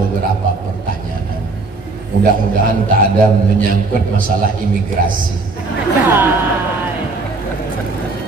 beberapa pertanyaan. Mudah-mudahan tak ada menyangkut masalah imigrasi.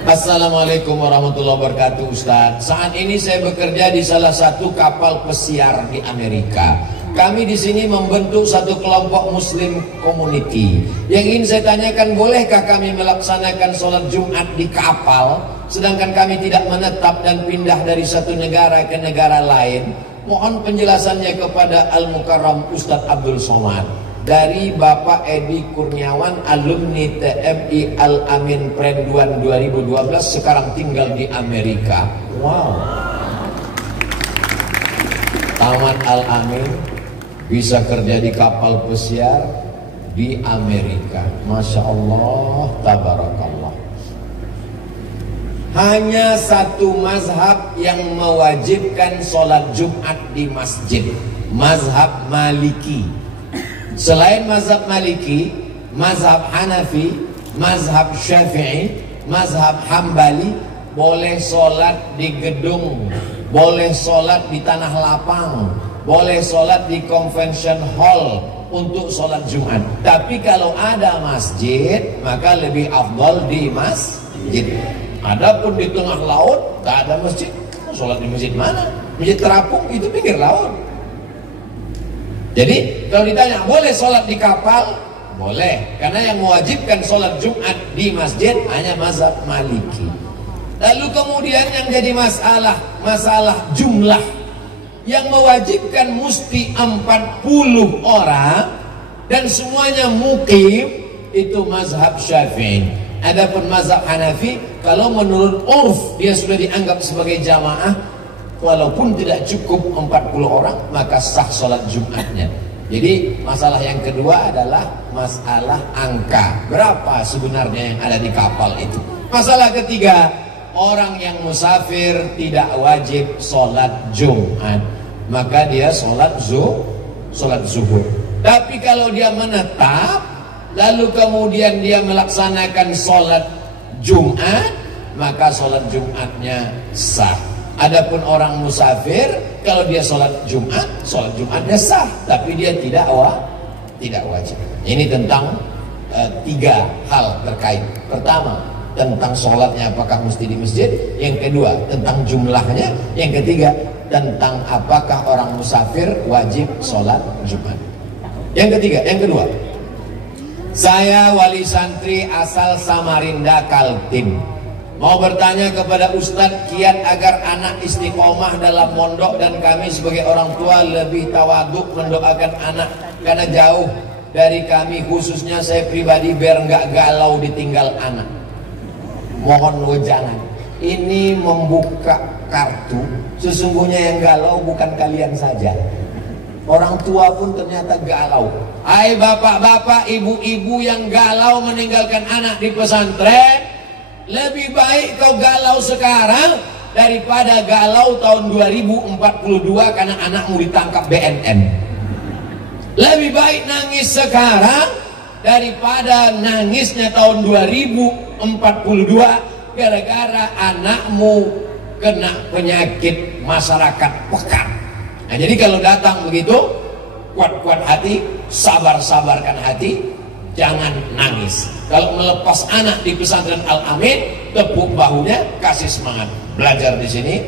Assalamualaikum warahmatullahi wabarakatuh, Ustadz. Saat ini saya bekerja di salah satu kapal pesiar di Amerika. Kami di sini membentuk satu kelompok Muslim community. Yang ingin saya tanyakan, bolehkah kami melaksanakan sholat Jumat di kapal, sedangkan kami tidak menetap dan pindah dari satu negara ke negara lain? Mohon penjelasannya kepada Al-Mukarram Ustadz Abdul Somad. Dari Bapak Edi Kurniawan, alumni TMI Al-Amin Prenduan 2012, sekarang tinggal di Amerika. Wow. Tamat Al-Amin, bisa kerja di kapal pesiar di Amerika. Masya Allah, tabarakallah. Hanya satu mazhab yang mewajibkan sholat Jumat di masjid, mazhab Maliki. Selain mazhab Maliki, mazhab Hanafi, mazhab Syafi'i, mazhab Hambali boleh sholat di gedung, boleh sholat di tanah lapang, boleh sholat di convention hall untuk sholat Jumat. Tapi kalau ada masjid, maka lebih afdal di masjid. Adapun di tengah laut, tak ada masjid. Sholat di masjid mana? Masjid terapung, itu pinggir laut. Jadi kalau ditanya boleh sholat di kapal, boleh. Karena yang mewajibkan sholat Jumat di masjid hanya mazhab Maliki. Lalu kemudian yang jadi masalah jumlah. Yang mewajibkan mesti 40 orang dan semuanya mukim, itu mazhab Syafi'i. Adapun mazhab Hanafi, kalau menurut urf dia sudah dianggap sebagai jamaah, walaupun tidak cukup 40 orang, maka sah sholat Jumatnya. Jadi masalah yang kedua adalah masalah angka, berapa sebenarnya yang ada di kapal itu. Masalah ketiga, orang yang musafir tidak wajib sholat Jumat, maka dia sholat zuhur. Tapi kalau dia menetap, lalu kemudian dia melaksanakan sholat Jumat, maka sholat Jumatnya sah. Adapun orang musafir, kalau dia sholat Jumatnya sah, tapi dia tidak wajib. Ini tentang 3 hal terkait. Pertama, tentang sholatnya apakah mesti di masjid. Yang kedua, tentang jumlahnya. Yang ketiga, tentang apakah orang musafir wajib sholat Jumat. Yang kedua, saya wali santri asal Samarinda Kaltim, mau bertanya kepada Ustadz kiat agar anak istiqomah dalam mondok dan kami sebagai orang tua lebih tawaduk mendoakan anak karena jauh dari kami, khususnya saya pribadi, biar nggak galau ditinggal anak. Mohon wejangan. Ini membuka kartu, sesungguhnya yang galau bukan kalian saja, orang tua pun ternyata galau. Hai bapak-bapak, ibu-ibu yang galau meninggalkan anak di pesantren, lebih baik kau galau sekarang daripada galau tahun 2042 karena anakmu ditangkap BNN. Lebih baik nangis sekarang daripada nangisnya tahun 2042 gara-gara anakmu kena penyakit masyarakat pekan. Nah, jadi kalau datang begitu, kuat-kuat hati, sabar-sabarkan hati, jangan nangis. Kalau melepas anak di pesantren Al-Amin, tepuk bahunya, kasih semangat. Belajar di sini,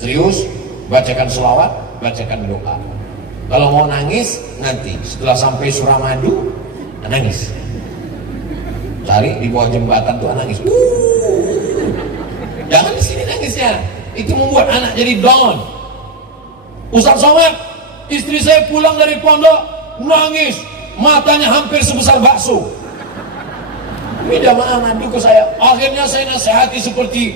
serius, bacakan selawat, bacakan doa. Kalau mau nangis, nanti setelah sampai Suramadu, nangis. Cari di bawah jembatan tuh nangis. Jangan di sini nangisnya. Itu membuat anak jadi down. Ustaz Somad, istri saya pulang dari pondok nangis, matanya hampir sebesar bakso. Minta maaf madu ke saya. Akhirnya saya nasihati seperti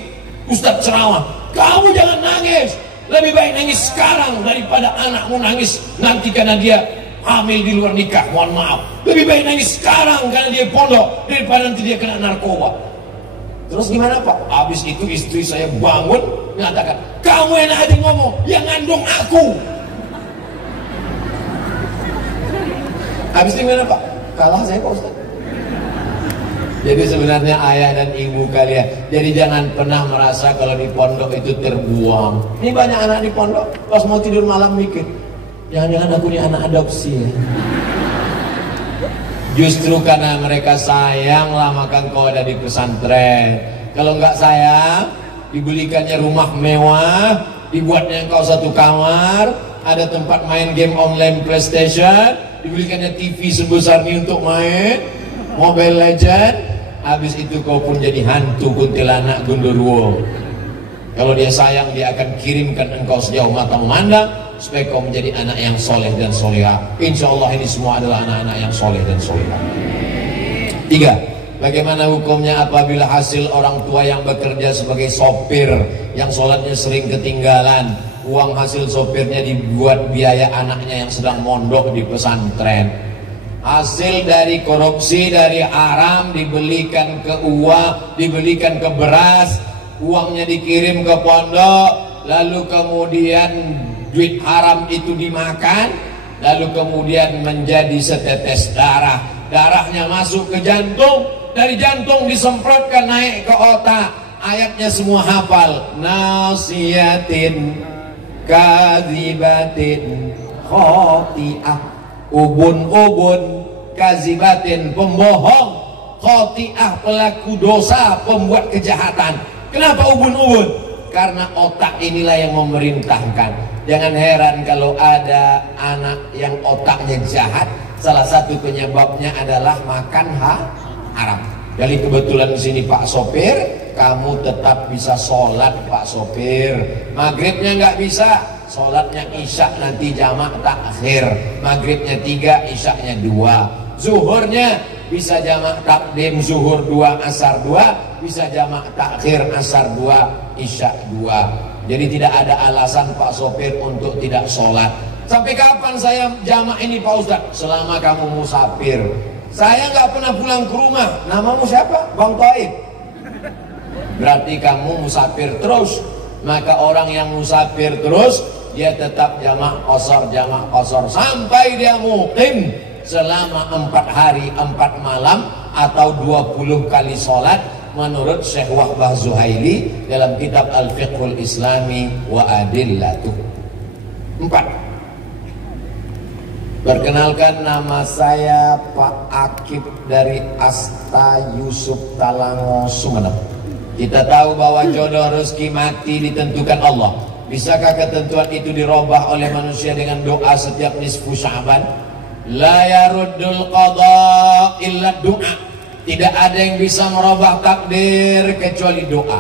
Ustaz ceramah, kamu jangan nangis, lebih baik nangis sekarang daripada anakmu nangis nanti karena dia hamil di luar nikah. Mohon maaf, lebih baik nangis sekarang karena dia pondok daripada nanti dia kena narkoba. Terus gimana Pak? Habis itu istri saya bangun mengatakan, kamu enak aja ngomong, yang ngandung aku. Habis itu gimana Pak? Kalah saya Pak Ustaz. Jadi sebenarnya ayah dan ibu kalian, jadi jangan pernah merasa kalau di pondok itu terbuang. Ini banyak anak di pondok pas mau tidur malam mikir, Jangan-jangan aku ini anak adopsi ya. Justru karena mereka sayang lah maka kau ada di pesantren. Kalau nggak sayang, dibelikannya rumah mewah, dibuatnya engkau satu kamar, ada tempat main game online PlayStation, dibelikannya TV sebesar ini untuk main Mobile Legend. Habis itu kau pun jadi hantu kuntilanak gundurwo. Kalau dia sayang, dia akan kirimkan engkau sejauh mata memandang supaya kau menjadi anak yang soleh dan solehah. Insya Allah ini semua adalah anak-anak yang soleh dan solehah. 3. Bagaimana hukumnya apabila hasil orang tua yang bekerja sebagai sopir, yang sholatnya sering ketinggalan, uang hasil sopirnya dibuat biaya anaknya yang sedang mondok di pesantren. Hasil dari korupsi, dari haram, dibelikan ke uang, dibelikan ke beras, uangnya dikirim ke pondok, lalu kemudian duit haram itu dimakan, lalu kemudian menjadi setetes darah, darahnya masuk ke jantung, dari jantung disemprotkan naik ke otak. Ayatnya semua hafal, nasiyatin kadzibatin khoti'ah, ubun-ubun, kazibatin pembohong, khoti'ah pelaku dosa, pembuat kejahatan. Kenapa ubun-ubun? Karena otak inilah yang memerintahkan. Jangan heran kalau ada anak yang otaknya jahat, salah satu penyebabnya adalah makan haram. Jadi kebetulan di sini Pak Sopir, kamu tetap bisa sholat Pak Sopir. Maghribnya nggak bisa, sholatnya isya nanti jamak takhir. Maghribnya 3, isyaknya 2. Zuhurnya bisa jamak takdim, zuhur 2, asar 2, bisa jamak takhir, asar 2, isya 2. Jadi tidak ada alasan Pak Sopir untuk tidak sholat. Sampai kapan saya jamak ini Pak Ustadz? Selama kamu musafir. Saya nggak pernah pulang ke rumah. Namamu siapa? Bang Taib. Berarti kamu musafir terus. Maka orang yang musafir terus, dia tetap jamak qashar sampai dia muqim selama 4 hari 4 malam atau 20 kali sholat menurut Syekh Wahbah Zuhaili dalam kitab Al-Fiqhul Islami wa Adillatuh. 4. Perkenalkan, nama saya Pak Akib dari Asta Yusuf Talango, Sumeneb. Kita tahu bahwa jodoh rezeki mati ditentukan Allah. Bisakah ketentuan itu dirubah oleh manusia dengan doa setiap nisfu Sya'ban? La yaruddul qada illa du'a. Tidak ada yang bisa merubah takdir kecuali doa.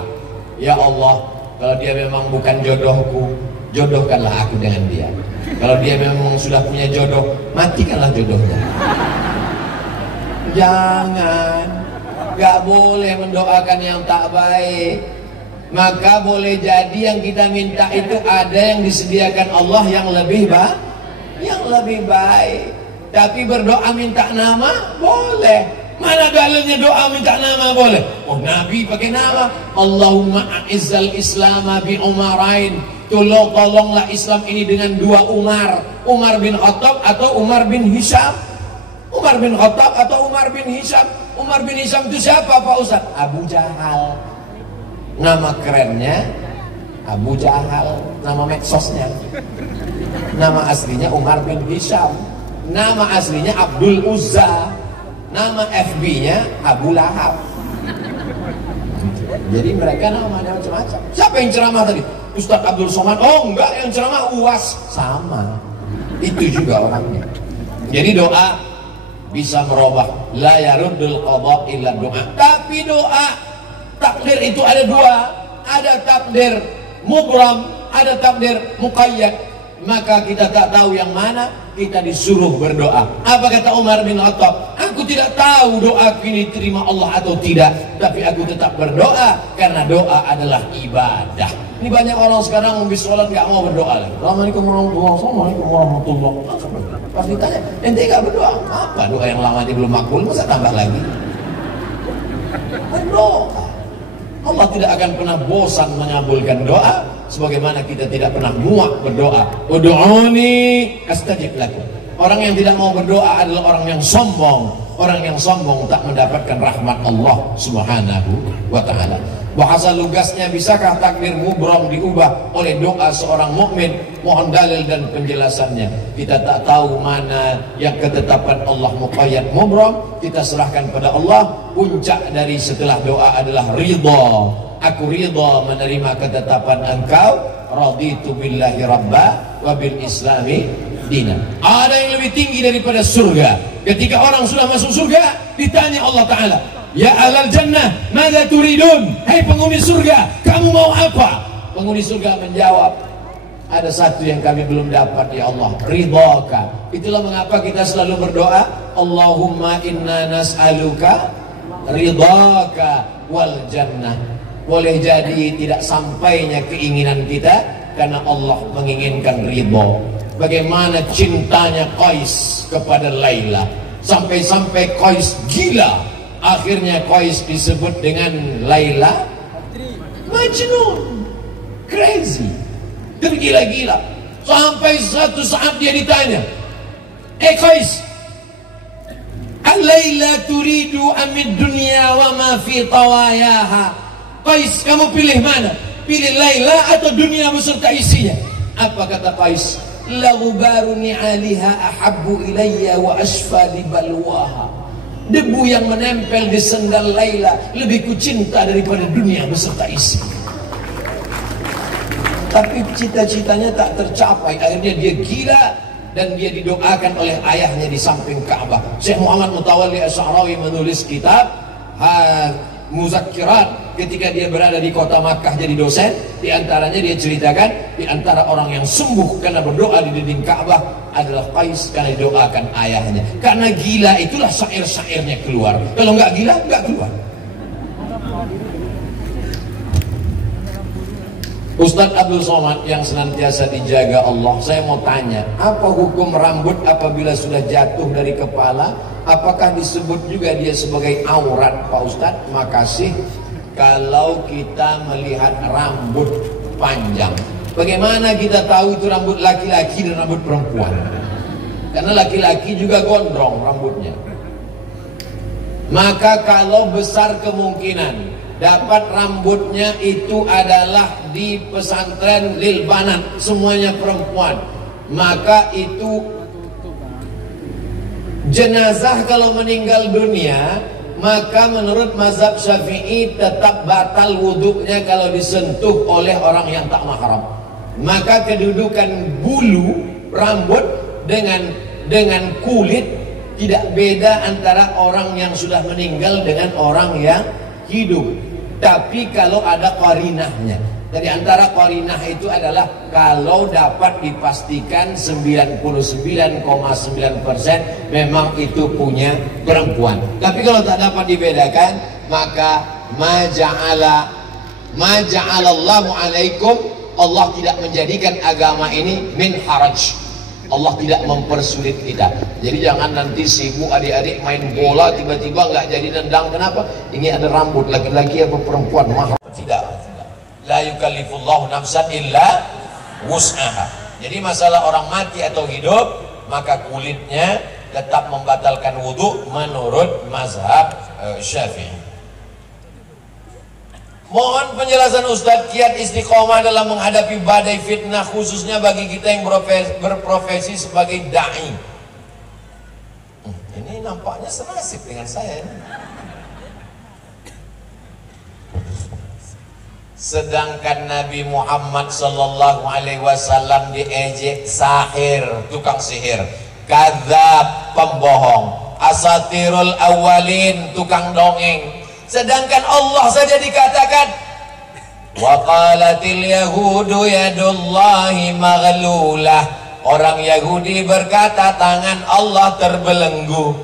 Ya Allah, kalau dia memang bukan jodohku, jodohkanlah aku dengan dia. Kalau dia memang sudah punya jodoh, matikanlah jodohnya. Jangan, gak boleh mendoakan yang tak baik. Maka boleh jadi yang kita minta itu ada yang disediakan Allah yang lebih baik, Tapi berdoa minta nama boleh. Mana dalilnya doa minta nama boleh? Oh, Nabi pakai nama. Allahumma a'izzal islama bi umarain. Tolonglah Islam ini dengan 2 Umar. Umar bin Khattab atau Umar bin Hisham. Umar bin Khattab atau Umar bin Hisham. Umar bin Hisham itu siapa Pak Ustaz? Abu Jahal. Nama kerennya Abu Jahal. Nama medsosnya. Nama aslinya Umar bin Hisham. Nama aslinya Abdul Uzza. Nama FB-nya Abu Lahab. Jadi mereka namanya macam-macam. Siapa yang ceramah tadi? Ustadz Abdul Somad? Oh enggak, yang ceramah UAS. Sama. Itu juga orangnya. Jadi doa bisa merubah. La yaruddul qada illa doa. Tapi doa takdir itu ada 2. Ada takdir mubram, ada takdir muqayyad. Maka kita tak tahu yang mana, kita disuruh berdoa. Apa kata Umar bin Khattab? Aku tidak tahu doa ini terima Allah atau tidak, tapi aku tetap berdoa karena doa adalah ibadah. Ini banyak orang sekarang habis sholat nggak mau berdoa lagi. Assalamualaikum warahmatullahi wabarakatuh. Pas ditanya, ente nggak berdoa? Apa doa yang lama ini belum makbul, masa tambah lagi? Berdoa. Allah tidak akan pernah bosan mengabulkan doa, sebagaimana kita tidak pernah muak berdoa. Ud'uni astajib lakum. Orang yang tidak mau berdoa adalah orang yang sombong. Orang yang sombong tak mendapatkan rahmat Allah Subhanahu wa ta'ala. Bahasa lugasnya, bisakah takdir mubrom diubah oleh doa seorang mukmin? Mohon dalil dan penjelasannya. Kita tak tahu mana yang ketetapan Allah muqayyad mubrom, kita serahkan pada Allah. Puncak dari setelah doa adalah ridha. Aku ridha menerima ketetapan Engkau. Raditu billahi rabba wa bil islami dina. Ada yang lebih tinggi daripada surga. Ketika orang sudah masuk surga, ditanya Allah Ta'ala, ya ahlal jannah, madza turidun? Hai penghuni surga, kamu mau apa? Penghuni surga menjawab, ada satu yang kami belum dapat ya Allah, ridhaka. Itulah mengapa kita selalu berdoa, Allahumma inna nas'aluka ridhaka wal jannah. Boleh jadi tidak sampainya keinginan kita karena Allah menginginkan ridho. Bagaimana cintanya Qais kepada Laila, sampai-sampai Qais gila. Akhirnya Qais disebut dengan Laila Majnun, crazy, tergila-gila. Sampai satu saat dia ditanya, Qais, Al-Laila turidu amid dunya wa ma fi tawayaha. Qais, kamu pilih mana? Pilih Laila atau dunia beserta isinya? Apa kata Qais? La ghubaru ni'aliha ahabbu ilayya wa asfa li balwaha. Debu yang menempel di sendal Laila lebih kucinta daripada dunia beserta isi. Tapi cita-citanya tak tercapai. Akhirnya dia gila dan dia didoakan oleh ayahnya di samping Ka'bah. Syekh Muhammad Mutawalli Asy'arawi menulis kitab Muzakkirat ketika dia berada di kota Makkah jadi dosen. Di antaranya dia ceritakan, di antara orang yang sembuh karena berdoa di dinding Ka'bah adalah Qais karena didoakan ayahnya. Karena gila itulah syair-syairnya keluar. Kalau nggak gila nggak keluar. Ustadz Abdul Somad yang senantiasa dijaga Allah, saya mau tanya, apa hukum rambut apabila sudah jatuh dari kepala? Apakah disebut juga dia sebagai aurat, Pak Ustadz? Makasih. Kalau kita melihat rambut panjang, bagaimana kita tahu itu rambut laki-laki dan rambut perempuan? Karena laki-laki juga gondrong rambutnya. Maka kalau besar kemungkinan dapat rambutnya itu adalah di pesantren lil banat, semuanya perempuan, maka itu jenazah kalau meninggal dunia, maka menurut mazhab Syafi'i tetap batal wuduknya kalau disentuh oleh orang yang tak mahram. Maka kedudukan bulu rambut dengan kulit tidak beda antara orang yang sudah meninggal dengan orang yang hidup. Tapi kalau ada qarinahnya, dari antara qarinah itu adalah kalau dapat dipastikan 99,9% memang itu punya perempuan. Tapi kalau tak dapat dibedakan, maka maja'alallahu alaikum, Allah tidak menjadikan agama ini min haraj. Allah tidak mempersulit kita. Jadi jangan nanti sibuk adik-adik main bola tiba-tiba nggak jadi nendang. Kenapa? Ini ada rambut, laki-laki apa perempuan mahram? Tidak. La yukallifullahu nafsan illa wus'aha. Jadi masalah orang mati atau hidup, maka kulitnya tetap membatalkan wudhu menurut mazhab Syafi'i. Mohon penjelasan Ustadz kiat istiqomah dalam menghadapi badai fitnah, khususnya bagi kita yang berprofesi sebagai da'i. Ini nampaknya senasib dengan saya. Sedangkan Nabi Muhammad sallallahu alaihi wasallam diejek sahir, tukang sihir, kadzab, pembohong, asatirul awalin, tukang dongeng. Sedangkan Allah saja dikatakan wa qalatil yahudu yadullahi maghlulah. Orang Yahudi berkata tangan Allah terbelenggu.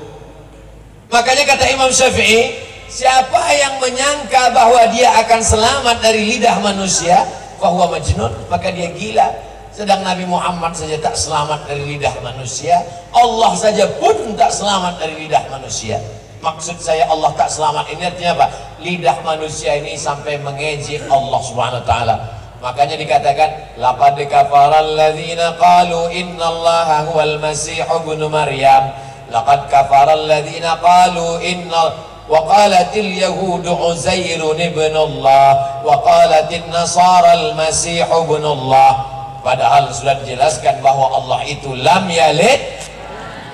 Makanya kata Imam Syafi'i, siapa yang menyangka bahwa dia akan selamat dari lidah manusia, fahuwa majnun, maka dia gila. Sedang Nabi Muhammad saja tak selamat dari lidah manusia, Allah saja pun tak selamat dari lidah manusia. Maksud saya Allah tak selamat ini artinya apa? Lidah manusia ini sampai mengejek Allah Subhanahu wa taala. Makanya dikatakan laqad kafara alladzina qalu innallaha huwal masih ibnu maryam. laqad kafara alladziina qalu inna wa qalatil yahudu Uzairun ibnullah wa qalatin nasara al-masih ibnullah. Padahal sudah dijelaskan bahwa Allah itu lam yalid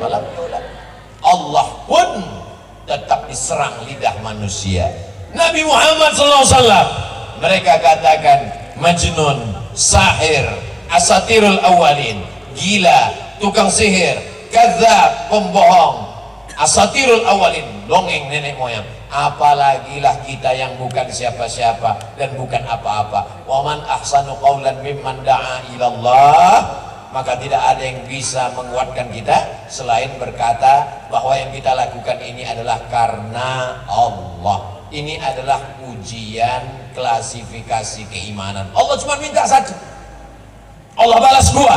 wa lam yulad. Allah pun tetap diserang lidah manusia. Nabi Muhammad SAW mereka katakan majnun, sahir, asatirul awalin, gila, tukang sihir, kadzab, pembohong, asatirul awalin, dongeng nenek moyang. Apalagi lah kita yang bukan siapa-siapa dan bukan apa-apa. Waman ahsanu qawlan mimman da'a ilallah. Maka tidak ada yang bisa menguatkan kita selain berkata bahwa yang kita lakukan ini adalah karena Allah. Ini adalah ujian klasifikasi keimanan. Allah cuma minta satu, Allah balas dua.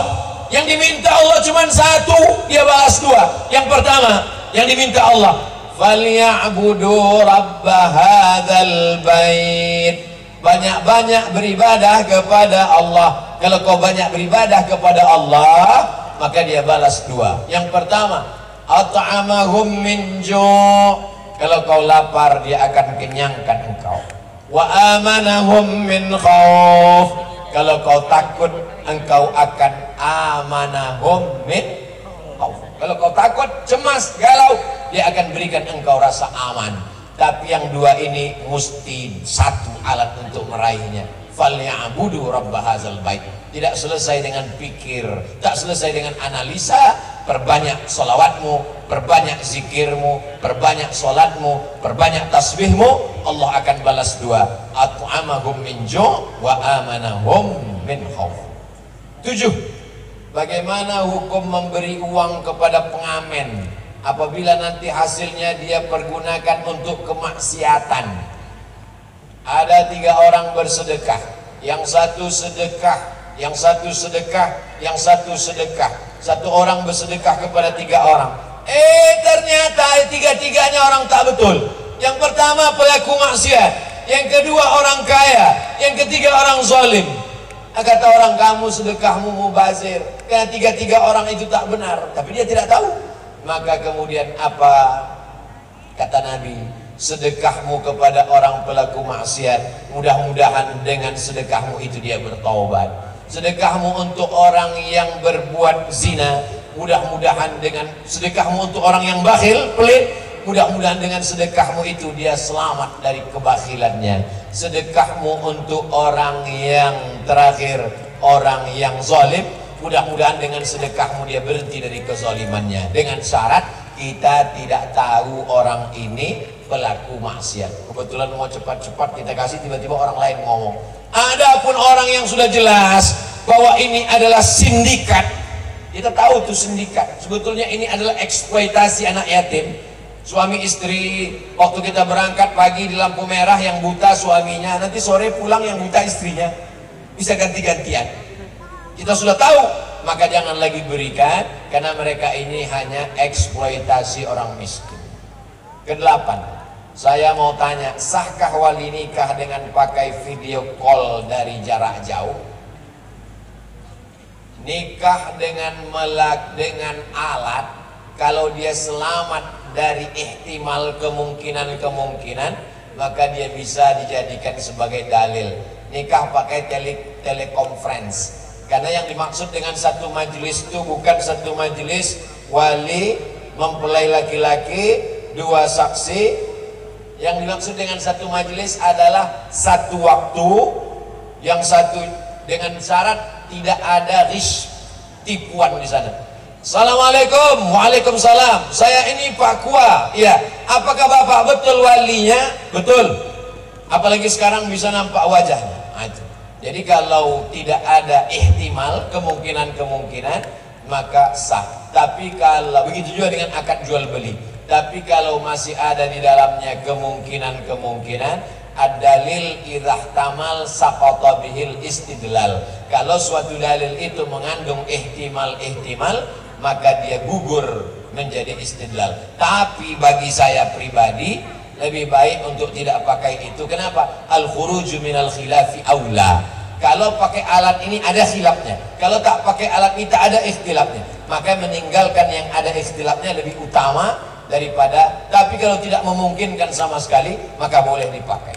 Yang diminta Allah cuma satu, dia balas dua. Yang pertama yang diminta Allah, falyabudu rabba hadzal bait. Banyak-banyak beribadah kepada Allah. Kalau kau banyak beribadah kepada Allah, maka dia balas dua. Yang pertama, at'amahum min ju'. Kalau kau lapar, dia akan kenyangkan engkau. Wa amanahum min khauf. Kalau kau takut, engkau akan amanahum min khauf. Kalau kau takut, cemas, galau, dia akan berikan engkau rasa aman. Tapi yang dua ini mesti satu alat untuk meraihnya. Falyabudu rabb hadzal bait. Tidak selesai dengan pikir, tak selesai dengan analisa. Perbanyak solawatmu, perbanyak zikirmu, perbanyak solatmu, perbanyak tasbihmu, Allah akan balas dua. At'amahum min ju' wa amanahum min khauf. 7. Bagaimana hukum memberi uang kepada pengamen apabila nanti hasilnya dia pergunakan untuk kemaksiatan? Ada 3 orang bersedekah, yang satu sedekah, yang satu sedekah, yang satu sedekah. Satu orang bersedekah kepada 3 orang. Ternyata 3-tiganya orang tak betul. Yang pertama pelaku maksiat, yang kedua orang kaya, yang ketiga orang zalim. Kata orang, kamu sedekahmu mubazir, karena 3 orang itu tak benar, tapi dia tidak tahu. Maka kemudian apa kata Nabi? Sedekahmu kepada orang pelaku maksiat, mudah-mudahan dengan sedekahmu itu dia bertaubat. Sedekahmu untuk orang yang berbuat zina, mudah-mudahan dengan sedekahmu untuk orang yang bakhil, pelit, mudah-mudahan dengan sedekahmu itu dia selamat dari kebakhilannya. Sedekahmu untuk orang yang terakhir, orang yang zalim, mudah-mudahan dengan sedekahmu dia berhenti dari kezalimannya. Dengan syarat kita tidak tahu orang ini pelaku maksiat. Kebetulan mau cepat-cepat kita kasih, tiba-tiba orang lain ngomong. Adapun orang yang sudah jelas bahwa ini adalah sindikat, kita tahu tuh sindikat. Sebetulnya ini adalah eksploitasi anak yatim. Suami istri, waktu kita berangkat pagi di lampu merah yang buta suaminya, nanti sore pulang yang buta istrinya. Bisa ganti-gantian. Kita sudah tahu, maka jangan lagi berikan, karena mereka ini hanya eksploitasi orang miskin. Ke-8, saya mau tanya, sahkah wali nikah dengan pakai video call dari jarak jauh? Nikah dengan alat, kalau dia selamat dari ihtimal kemungkinan, maka dia bisa dijadikan sebagai dalil. Nikah pakai telekonferensi. Karena yang dimaksud dengan satu majelis itu bukan satu majelis wali mempelai laki-laki, 2 saksi. Yang dimaksud dengan satu majelis adalah satu waktu, yang satu dengan syarat tidak ada rish, tipuan di sana. Assalamualaikum, waalaikumsalam. Saya ini Pak Kua. Iya. Apakah Bapak betul walinya? Betul. Apalagi sekarang bisa nampak wajahnya. Jadi kalau tidak ada ihtimal, kemungkinan, maka sah. Tapi kalau begitu juga dengan akad jual beli. Tapi kalau masih ada di dalamnya kemungkinan, ad-dalil idza ihtamal saqata bihil istidlal. Kalau suatu dalil itu mengandung ihtimal, maka dia gugur menjadi istidlal. Tapi bagi saya pribadi lebih baik untuk tidak pakai itu. Kenapa? Al-khuruju minal khilafi aula. Kalau pakai alat ini ada khilafnya, kalau tak pakai alat ini tak ada ikhtilafnya. maka meninggalkan yang ada ikhtilafnya lebih utama daripada, tapi kalau tidak memungkinkan sama sekali maka boleh dipakai.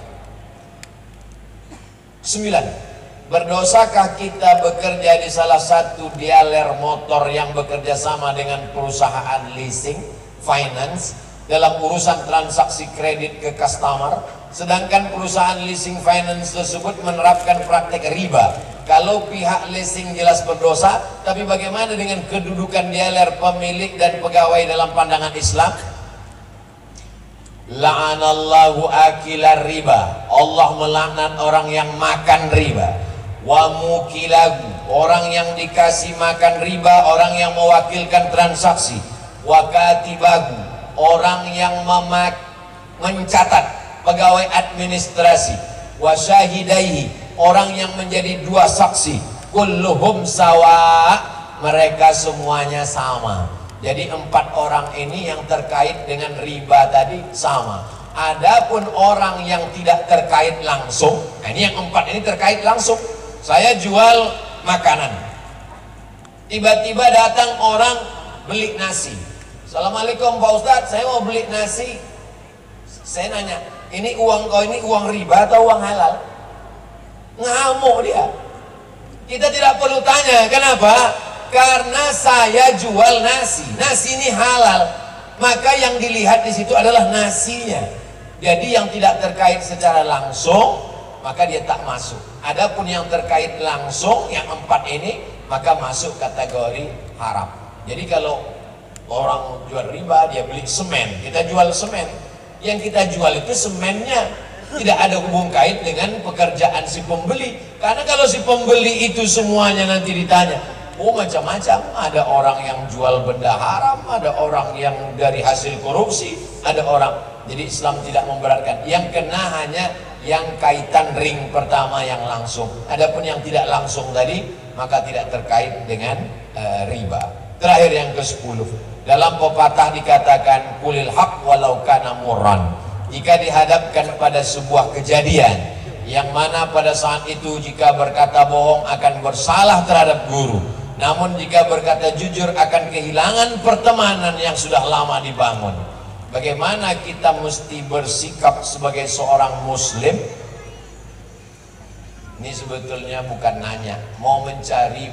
9. Berdosakah kita bekerja di salah satu dealer motor yang bekerja sama dengan perusahaan leasing finance dalam urusan transaksi kredit ke customer, sedangkan perusahaan leasing finance tersebut menerapkan praktek riba? Kalau pihak leasing jelas berdosa, tapi bagaimana dengan kedudukan dealer, pemilik dan pegawai dalam pandangan Islam? La'anallahu akilar riba, Allah melaknat orang yang makan riba. Wa mukilahu, orang yang dikasih makan riba, orang yang mewakilkan transaksi. Wa katibahu, orang yang mencatat, pegawai administrasi. Wa syahidaihi, orang yang menjadi dua saksi. Kulluhum sawa, mereka semuanya sama. Jadi 4 orang ini yang terkait dengan riba tadi sama. Adapun orang yang tidak terkait langsung, nah ini yang 4 ini terkait langsung. Saya jual makanan, tiba-tiba datang orang beli nasi. Assalamualaikum Pak Ustadz, saya mau beli nasi. Saya nanya, ini uang kau ini uang riba atau uang halal? Ngamuk dia. Kita tidak perlu tanya, kenapa? Karena saya jual nasi, nasi ini halal, maka yang dilihat di situ adalah nasinya. Jadi yang tidak terkait secara langsung, maka dia tak masuk. Adapun yang terkait langsung, yang 4 ini, maka masuk kategori haram. Jadi kalau orang jual riba, dia beli semen, kita jual semen. Yang kita jual itu semennya, tidak ada hubung kait dengan pekerjaan si pembeli. Karena kalau si pembeli itu semuanya nanti ditanya, oh macam-macam, ada orang yang jual benda haram, ada orang yang dari hasil korupsi, ada orang. Jadi Islam tidak memberatkan. Yang kena hanya yang kaitan ring pertama yang langsung. Adapun yang tidak langsung tadi, maka tidak terkait dengan riba. Terakhir yang ke-10. Dalam pepatah dikatakan kulil haq walau kana murran. Jika dihadapkan pada sebuah kejadian yang mana pada saat itu jika berkata bohong akan bersalah terhadap guru, namun jika berkata jujur akan kehilangan pertemanan yang sudah lama dibangun. Bagaimana kita mesti bersikap sebagai seorang muslim? Ini sebetulnya bukan nanya, mau mencari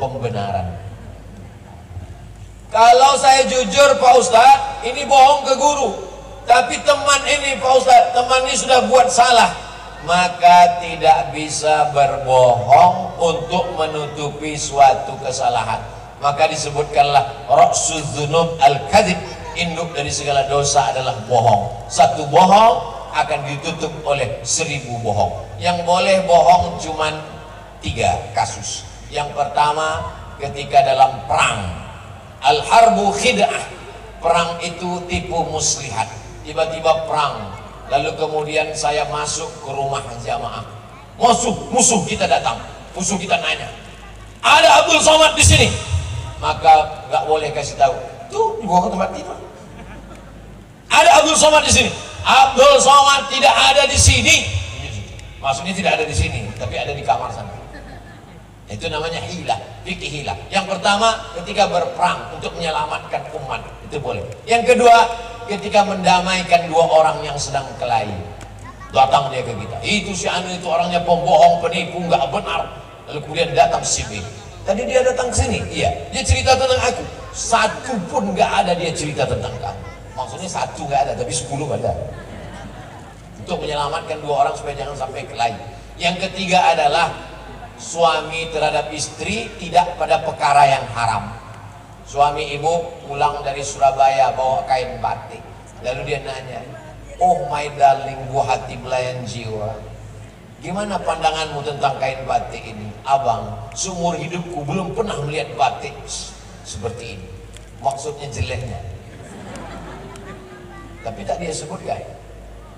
pembenaran. Kalau saya jujur Pak Ustadz, ini bohong ke guru, tapi teman ini Pak Ustadz, teman ini sudah buat salah, maka tidak bisa berbohong untuk menutupi suatu kesalahan. Maka disebutkanlah ra'suz dzunub al-kadzib, induk dari segala dosa adalah bohong. Satu bohong akan ditutup oleh 1000 bohong. Yang boleh bohong cuman 3 kasus. Yang pertama ketika dalam perang, al-harbu khid'ah, perang itu tipu muslihat. Tiba-tiba perang, lalu kemudian saya masuk ke rumah jamaah, musuh kita datang, musuh kita nanya, ada Abdul Somad di sini, maka nggak boleh kasih tahu, tuh dibawa ke tempat tidur. Ada Abdul Somad di sini. Abdul Somad tidak ada di sini. Maksudnya tidak ada di sini, tapi ada di kamar sana. Itu namanya hilah, fikih hilah. Yang pertama ketika berperang untuk menyelamatkan umat, itu boleh. Yang kedua ketika mendamaikan 2 orang yang sedang kelahi. Datang dia ke kita, itu si Anu itu orangnya pembohong, penipu, nggak benar. Lalu kemudian datang si B. Tadi dia datang ke sini, iya. Dia cerita tentang aku. Satu pun nggak ada dia cerita tentang kamu. Maksudnya 1 nggak ada, tapi 10 ada. Untuk menyelamatkan 2 orang supaya jangan sampai kelahi. Yang ketiga adalah suami terhadap istri tidak pada perkara yang haram. Suami ibu pulang dari Surabaya bawa kain batik, lalu dia nanya, oh my darling, buah hati belayan jiwa, gimana pandanganmu tentang kain batik ini? Abang, seumur hidupku belum pernah melihat batik seperti ini. Maksudnya jeleknya, tapi tak dia sebutkan.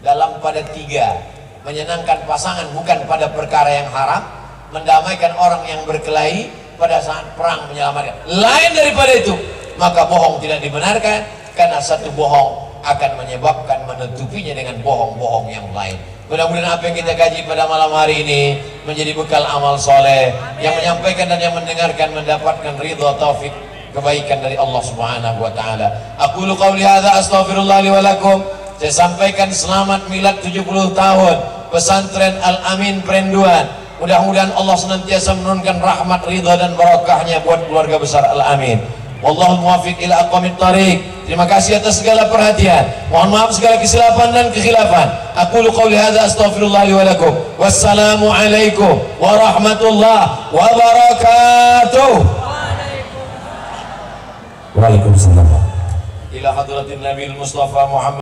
Dalam pada 3, menyenangkan pasangan bukan pada perkara yang haram, mendamaikan orang yang berkelahi pada saat perang, menyelamatkan. Lain daripada itu, maka bohong tidak dibenarkan, karena satu bohong akan menyebabkan menutupinya dengan bohong-bohong yang lain. Mudah-mudahan apa yang kita kaji pada malam hari ini menjadi bekal amal soleh, yang menyampaikan dan yang mendengarkan mendapatkan ridha taufik kebaikan dari Allah Subhanahu wa taala. Aqulu qauli hadza astaghfirullah li wa lakum. Saya sampaikan selamat milad 70 tahun Pesantren Al-Amin Perenduan. Mudah-mudahan Allah senantiasa menurunkan rahmat, ridha dan barakahnya buat keluarga besar Al-Amin. Wallahul muwaffiq ila aqwamit thariq. Terima kasih atas segala perhatian. Mohon maaf segala kesilapan dan kekhilafan. Aqulu qauli hadza astaghfirullah li wa lakum. Wassalamu alaikum warahmatullahi wabarakatuh. Waalaikumsalam. Ila hadratin Nabi Mustafa Muhammad